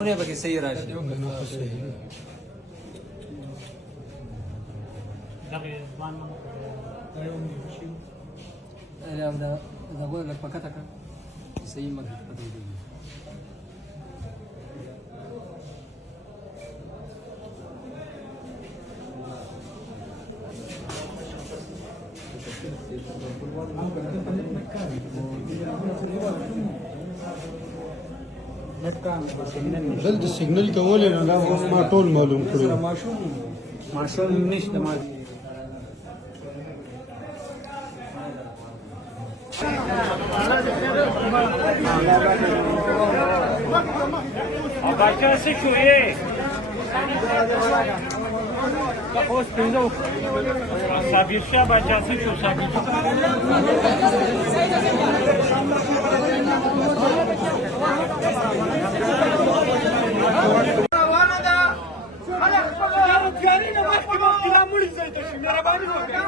هنا بقى سير راشد انا اقول لك بكتك سير ما دلته سیګنل کولې نو دا اوس ما ټول معلوم کړو ماشوم نشته ما بچه څه شوې اوس پنځه صابر شاه بچه څه شو صابر روانه ده خلک خپل کاري نه مخکې لا مړي ځای ته شي مهرباني وکړئ